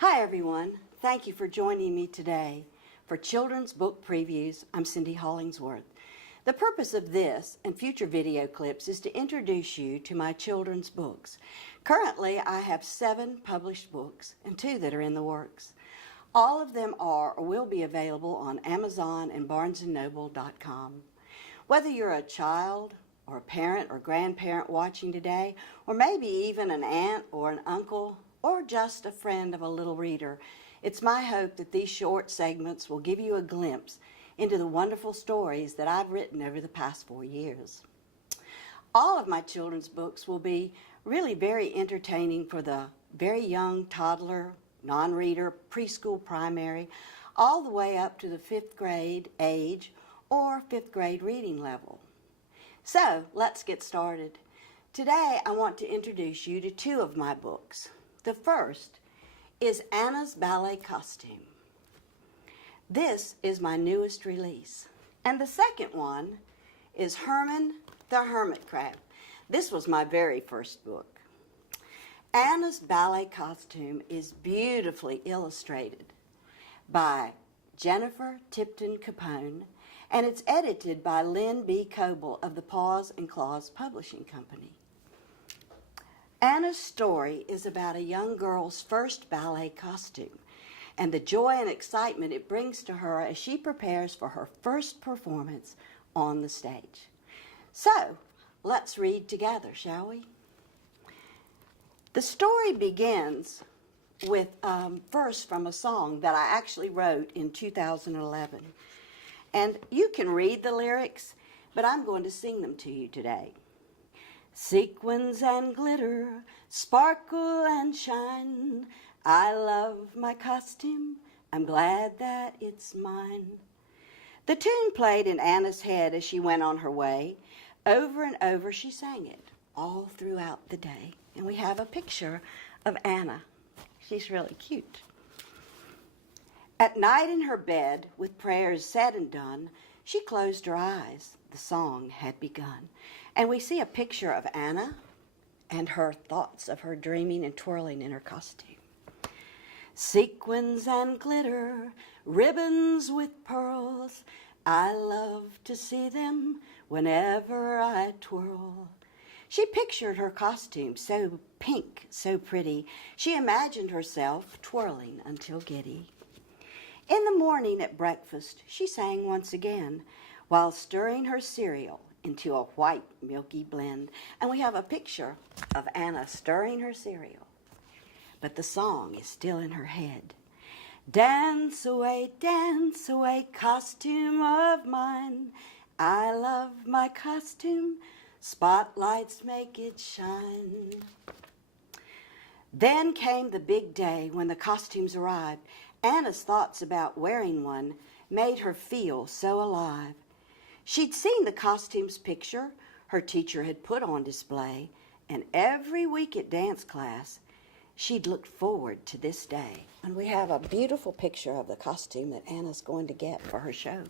Hi everyone, thank you for joining me today. For Children's Book Previews, I'm Cindy Hollingsworth. The purpose of this and future video clips is to introduce you to my children's books. Currently, I have 7 published books and 2 that are in the works. All of them are or will be available on Amazon and barnesandnoble.com. Whether you're a child or a parent or grandparent watching today, or maybe even an aunt or an uncle, or just a friend of a little reader, it's my hope that these short segments will give you a glimpse into the wonderful stories that I've written over the past 4 years. All of my children's books will be really very entertaining for the very young toddler, non-reader, preschool, primary, all the way up to the 5th grade age or 5th grade reading level. So let's get started. Today I want to introduce you to 2 of my books. The first is Anna's Ballet Costume. This is my newest release. And the second one is Herman the Hermit Crab. This was my very first book. Anna's Ballet Costume is beautifully illustrated by Jennifer Tipton Capone, and it's edited by Lynn B. Coble of the Paws and Claws Publishing Company. Anna's story is about a young girl's first ballet costume and the joy and excitement it brings to her as she prepares for her first performance on the stage. So, let's read together, shall we? The story begins with a verse from a song that I actually wrote in 2011. And you can read the lyrics, but I'm going to sing them to you today. Sequins and glitter, sparkle and shine. I love my costume, I'm glad that it's mine. The tune played in Anna's head as she went on her way. Over and over she sang it, all throughout the day. And we have a picture of Anna. She's really cute. At night in her bed, with prayers said and done, she closed her eyes. The song had begun. And we see a picture of Anna and her thoughts of her dreaming and twirling in her costume. Sequins and glitter, ribbons with pearls, I love to see them whenever I twirl. She pictured her costume so pink, so pretty, she imagined herself twirling until giddy. In the morning at breakfast, she sang once again while stirring her cereal into a white milky blend. And we have a picture of Anna stirring her cereal. But the song is still in her head. Dance away, costume of mine. I love my costume, spotlights make it shine. Then came the big day when the costumes arrived. Anna's thoughts about wearing one made her feel so alive. She'd seen the costumes picture her teacher had put on display, and every week at dance class, she'd looked forward to this day. And we have a beautiful picture of the costume that Anna's going to get for her show.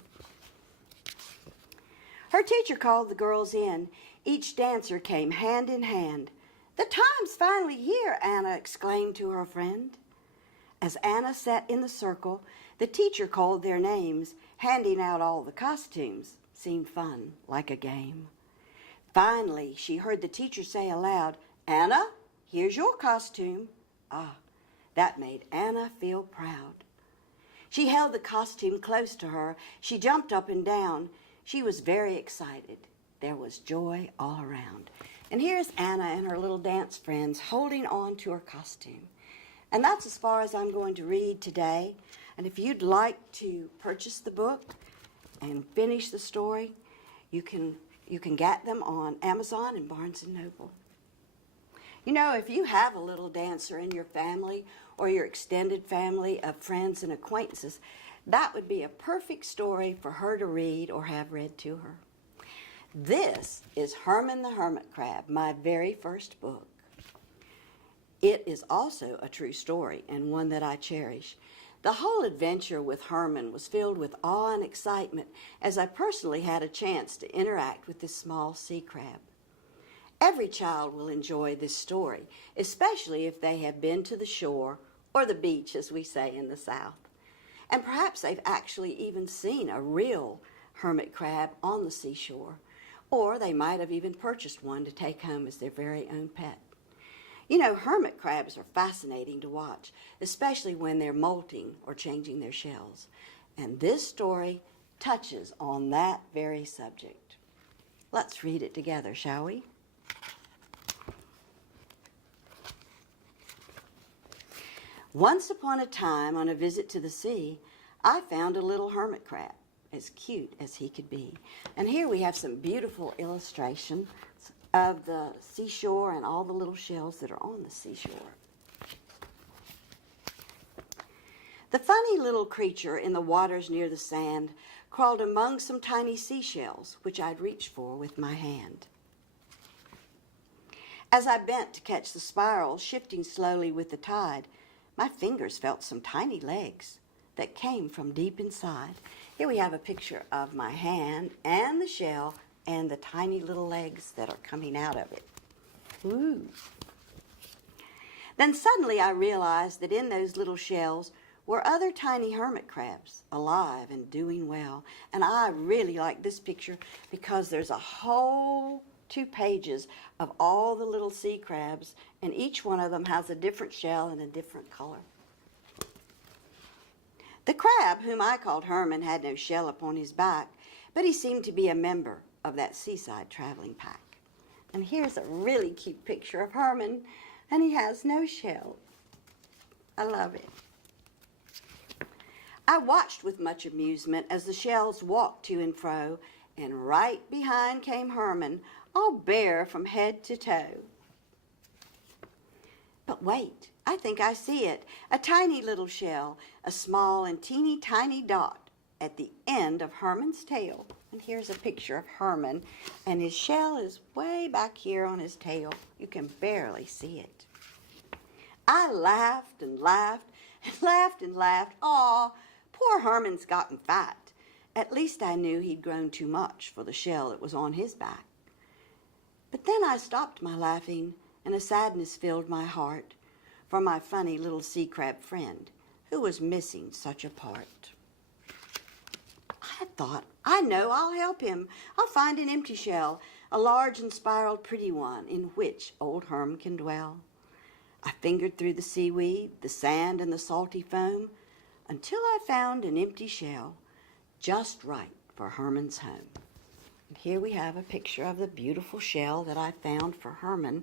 Her teacher called the girls in. Each dancer came hand in hand. "The time's finally here," Anna exclaimed to her friend. As Anna sat in the circle, the teacher called their names. Handing out all the costumes seemed fun, like a game. Finally, she heard the teacher say aloud, "Anna, here's your costume." Ah, that made Anna feel proud. She held the costume close to her. She jumped up and down. She was very excited. There was joy all around. And here's Anna and her little dance friends holding on to her costume. And that's as far as I'm going to read today. And if you'd like to purchase the book and finish the story, you can get them on Amazon and Barnes & Noble. You know, if you have a little dancer in your family or your extended family of friends and acquaintances, that would be a perfect story for her to read or have read to her. This is Herman the Hermit Crab, my very first book. It is also a true story and one that I cherish. The whole adventure with Herman was filled with awe and excitement as I personally had a chance to interact with this small sea crab. Every child will enjoy this story, especially if they have been to the shore or the beach, as we say in the South. And perhaps they've actually even seen a real hermit crab on the seashore, or they might have even purchased one to take home as their very own pet. You know, hermit crabs are fascinating to watch, especially when they're molting or changing their shells. And this story touches on that very subject. Let's read it together, shall we? Once upon a time, on a visit to the sea, I found a little hermit crab, as cute as he could be. And here we have some beautiful illustrations of the seashore and all the little shells that are on the seashore. The funny little creature in the waters near the sand crawled among some tiny seashells, which I'd reached for with my hand. As I bent to catch the spiral shifting slowly with the tide, my fingers felt some tiny legs that came from deep inside. Here we have a picture of my hand and the shell and the tiny little legs that are coming out of it. Ooh. Then suddenly I realized that in those little shells were other tiny hermit crabs, alive and doing well. And I really like this picture because there's a whole 2 pages of all the little sea crabs, and each one of them has a different shell and a different color. The crab, whom I called Herman, had no shell upon his back, but he seemed to be a member of that seaside traveling pack. And here's a really cute picture of Herman, and he has no shell. I love it. I watched with much amusement as the shells walked to and fro, and right behind came Herman, all bare from head to toe. But wait, I think I see it. A tiny little shell, a small and teeny tiny dot at the end of Herman's tail. And here's a picture of Herman, and his shell is way back here on his tail. You can barely see it. I laughed and laughed and laughed and laughed. Aw, poor Herman's gotten fat. At least I knew he'd grown too much for the shell that was on his back. But then I stopped my laughing, and a sadness filled my heart for my funny little sea crab friend who was missing such a part. I thought, I know, I'll help him. I'll find an empty shell, a large and spiraled pretty one in which old Herm can dwell. I fingered through the seaweed, the sand, and the salty foam until I found an empty shell just right for Herman's home. And here we have a picture of the beautiful shell that I found for Herman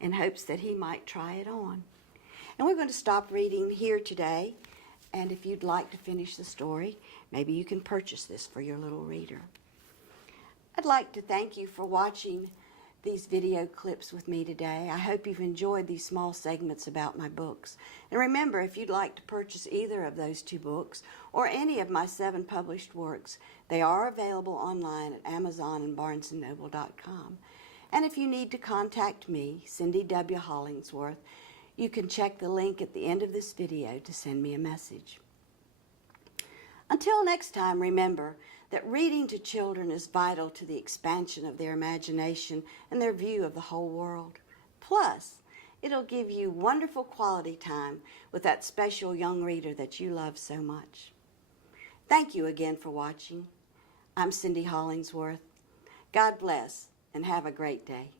in hopes that he might try it on. And we're going to stop reading here today. And if you'd like to finish the story, maybe you can purchase this for your little reader. I'd like to thank you for watching these video clips with me today. I hope you've enjoyed these small segments about my books. And remember, if you'd like to purchase either of those 2 books or any of my 7 published works, they are available online at Amazon and BarnesandNoble.com. And if you need to contact me, Cindy W. Hollingsworth, you can check the link at the end of this video to send me a message. Until next time, remember that reading to children is vital to the expansion of their imagination and their view of the whole world. Plus, it'll give you wonderful quality time with that special young reader that you love so much. Thank you again for watching. I'm Cindy Hollingsworth. God bless and have a great day.